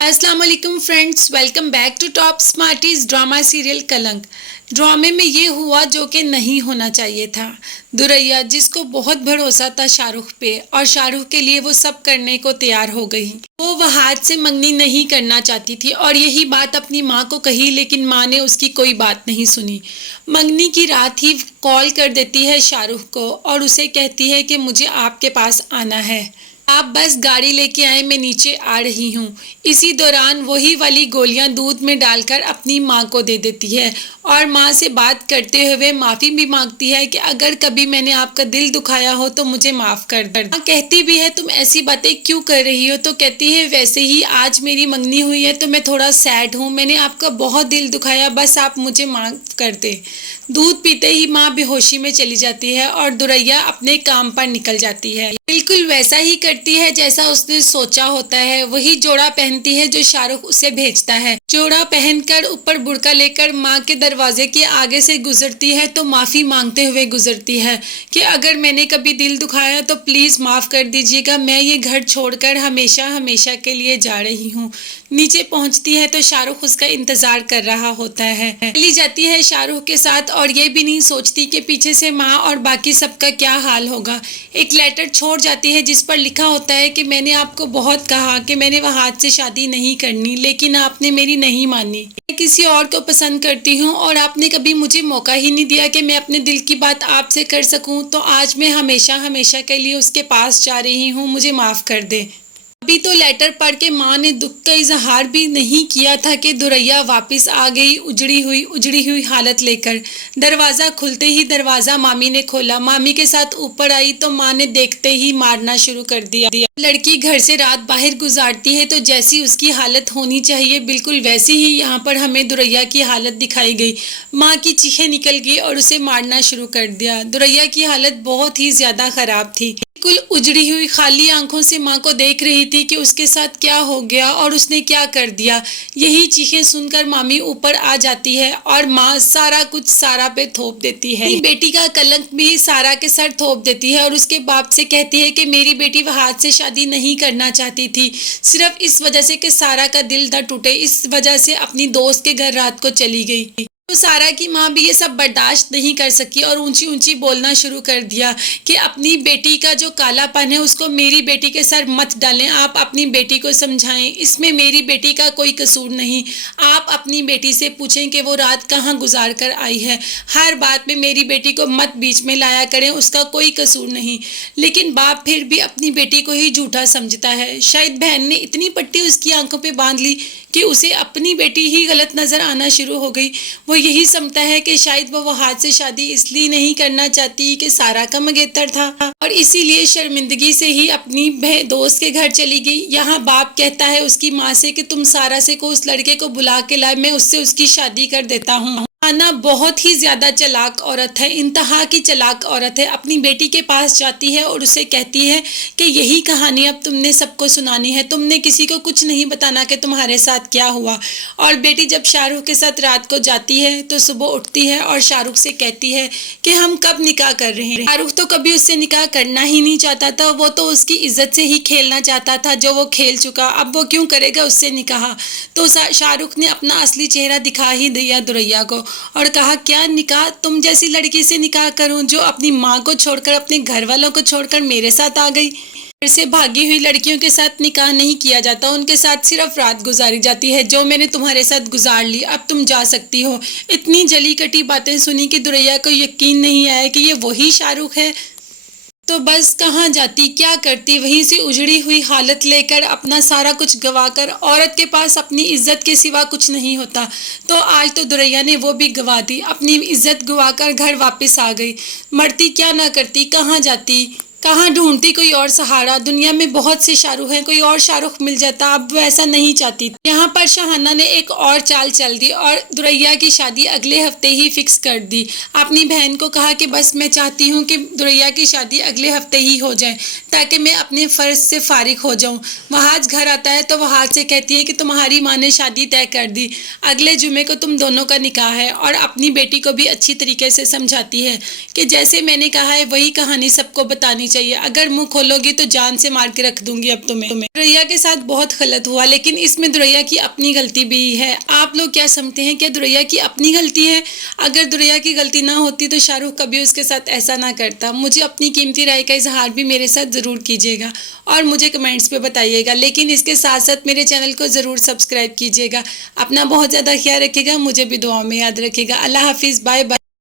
अस्सलाम वालेकुम friends, welcome back to top smarties drama serial Kalank. ड्रामे में ये हुआ जो कि नहीं होना चाहिए था। दुरैया जिसको बहुत भरोसा था शाहरुख पे और शाहरुख के लिए वो सब करने को तैयार हो गई। वो वहाज से मंगनी नहीं करना चाहती थी और यही बात अपनी माँ को कही, लेकिन माँ ने उसकी कोई बात नहीं सुनी। मंगनी की रात ही कॉल कर देती है शाहरुख को और उसे कहती है कि मुझे आपके पास आना है, आप बस गाड़ी लेके आए, मैं नीचे आ रही हूँ। इसी दौरान वही वाली गोलियां दूध में डालकर अपनी माँ को दे देती है और माँ से बात करते हुए माफ़ी भी मांगती है कि अगर कभी मैंने आपका दिल दुखाया हो तो मुझे माफ़ कर दे। माँ कहती भी है तुम ऐसी बातें क्यों कर रही हो, तो कहती है वैसे ही आज मेरी मंगनी हुई है तो मैं थोड़ा सैड हूँ, मैंने आपका बहुत दिल दुखाया, बस आप मुझे माफ़ कर दे। दूध पीते ही माँ बेहोशी में चली जाती है और दुरैया अपने काम पर निकल जाती है। बिल्कुल वैसा ही करती है जैसा उसने सोचा होता है। वही जोड़ा पहनती है जो शाहरुख उसे भेजता है। जोड़ा पहनकर ऊपर बुर्का लेकर माँ के दरवाजे के आगे से गुजरती है तो माफी मांगते हुए गुजरती है कि अगर मैंने कभी दिल दुखाया तो प्लीज माफ कर दीजिएगा, मैं ये घर छोड़कर हमेशा हमेशा के लिए जा रही हूँ। नीचे पहुंचती है तो शाहरुख उसका इंतजार कर रहा होता है। चली जाती है शाहरुख के साथ और ये भी नहीं सोचती कि पीछे से माँ और बाकी सबका क्या हाल होगा। एक लेटर छोड़ जाती है जिस पर लिखा होता है कि मैंने आपको बहुत कहा कि मैंने वहाज से शादी नहीं करनी, लेकिन आपने मेरी नहीं मानी। मैं किसी और को पसंद करती हूँ और आपने कभी मुझे मौका ही नहीं दिया कि मैं अपने दिल की बात आपसे कर सकूँ, तो आज मैं हमेशा हमेशा के लिए उसके पास जा रही हूँ, मुझे माफ़ कर दे। अभी तो लेटर पढ़ के माँ ने दुख का इजहार भी नहीं किया था कि दुरैया वापस आ गई उजड़ी हुई हालत लेकर। दरवाज़ा खुलते ही दरवाज़ा मामी ने खोला, मामी के साथ ऊपर आई तो माँ ने देखते ही मारना शुरू कर दिया। लड़की घर से रात बाहर गुजारती है तो जैसी उसकी हालत होनी चाहिए बिल्कुल वैसी ही यहाँ पर हमें दुरैया की हालत दिखाई गई। माँ की चीखें निकल गई और उसे मारना शुरू कर दिया। दुरैया की हालत बहुत ही ज़्यादा ख़राब थी, बिल्कुल उजड़ी हुई खाली आंखों से माँ को देख रही थी कि उसके साथ क्या हो गया और उसने क्या कर दिया। यही चीखें सुनकर मामी ऊपर आ जाती है और माँ सारा कुछ सारा पे थोप देती है। बेटी का कलंक भी सारा के सर थोप देती है और उसके बाप से कहती है कि मेरी बेटी वहाज से शादी नहीं करना चाहती थी, सिर्फ इस वजह से कि सारा का दिल न टूटे, इस वजह से अपनी दोस्त के घर रात को चली गई। तो सारा की माँ भी ये सब बर्दाश्त नहीं कर सकी और ऊंची ऊंची बोलना शुरू कर दिया कि अपनी बेटी का जो कालापन है उसको मेरी बेटी के सर मत डालें, आप अपनी बेटी को समझाएं, इसमें मेरी बेटी का कोई कसूर नहीं। आप अपनी बेटी से पूछें कि वो रात कहाँ गुजार कर आई है, हर बात में मेरी बेटी को मत बीच में लाया करें, उसका कोई कसूर नहीं। लेकिन बाप फिर भी अपनी बेटी को ही झूठा समझता है। शायद बहन ने इतनी पट्टी उसकी आंखों पे बांध ली कि उसे अपनी बेटी ही गलत नजर आना शुरू हो गई। वो यही समझता है कि शायद वो वहाज से शादी इसलिए नहीं करना चाहती कि सारा का मंगेतर था और इसीलिए शर्मिंदगी से ही अपनी दोस्त के घर चली गई। यहाँ बाप कहता है उसकी माँ से कि तुम सारा से को उस लड़के को बुला के लाए, मैं उससे उसकी शादी कर देता हूँ। आना बहुत ही ज्यादा चालाक औरत है, इंतहा की चालाक औरत है। अपनी बेटी के पास जाती है और उसे कहती है कि यही कहानी अब तुमने सबको सुनानी है, तुमने किसी को कुछ नहीं बताना कि तुम्हारे साथ क्या हुआ। और बेटी जब शाहरुख के साथ रात को जाती है तो सुबह उठती है और शाहरुख से कहती है कि हम कब निकाह कर रहे हैं। शाहरुख तो कभी उससे निकाह करना ही नहीं चाहता था, वो तो उसकी इज्जत से ही खेलना चाहता था जो वो खेल चुका, अब वो क्यों करेगा उससे निकाह। तो शाहरुख ने अपना असली चेहरा दिखा ही दिया दुरैया को और कहा क्या निकाह, तुम जैसी लड़की से निकाह करूं जो अपनी माँ को छोड़कर अपने घर वालों को छोड़कर मेरे साथ आ गई। घर से भागी हुई लड़कियों के साथ निकाह नहीं किया जाता, उनके साथ सिर्फ रात गुजारी जाती है, जो मैंने तुम्हारे साथ गुजार ली, अब तुम जा सकती हो। इतनी जली कटी बातें सुनी कि दुरैया को यकीन नहीं आया कि ये वही शाहरुख है। तो बस कहाँ जाती क्या करती, वहीं से उजड़ी हुई हालत लेकर अपना सारा कुछ गवाकर, औरत के पास अपनी इज्जत के सिवा कुछ नहीं होता। तो आज तो दुरैया ने वो भी गवा दी, अपनी इज्जत गवाकर घर वापस आ गई। मरती क्या ना करती, कहाँ जाती, कहाँ ढूंढती कोई और सहारा। दुनिया में बहुत से शाहरुख हैं, कोई और शाहरुख मिल जाता, अब वो ऐसा नहीं चाहती। यहाँ पर शाहाना ने एक और चाल चल दी और दुरैया की शादी अगले हफ्ते ही फिक्स कर दी। अपनी बहन को कहा कि बस मैं चाहती हूँ कि दुरैया की शादी अगले हफ्ते ही हो जाए ताकि मैं अपने फ़र्ज से फारिग हो जाऊँ। वहाज घर आता है तो वहाज से कहती है कि तुम्हारी माँ ने शादी तय कर दी, अगले जुमे को तुम दोनों का निकाह है, और अपनी बेटी को भी अच्छी तरीके से समझाती है कि जैसे मैंने कहा है वही कहानी सबको बतानी नहीं चाहिए, अगर मुंह खोलोगी तो जान से मार के रख दूंगी अब तुम्हें। दुरैया के साथ बहुत गलत हुआ, लेकिन इसमें दुरैया की अपनी गलती भी है। आप लोग क्या समझते हैं, क्या दुरैया की अपनी गलती है? अगर दुरैया की गलती ना होती तो शाहरुख कभी उसके साथ ऐसा ना करता। मुझे अपनी कीमती राय का इजहार भी मेरे साथ ज़रूर कीजिएगा और मुझे कमेंट्स पे बताइएगा, लेकिन इसके साथ साथ मेरे चैनल को ज़रूर सब्सक्राइब कीजिएगा। अपना बहुत ज़्यादा ख्याल रखिएगा, मुझे भी दुआओं में याद रखिएगा। अल्लाह हाफिज़, बाय बाय।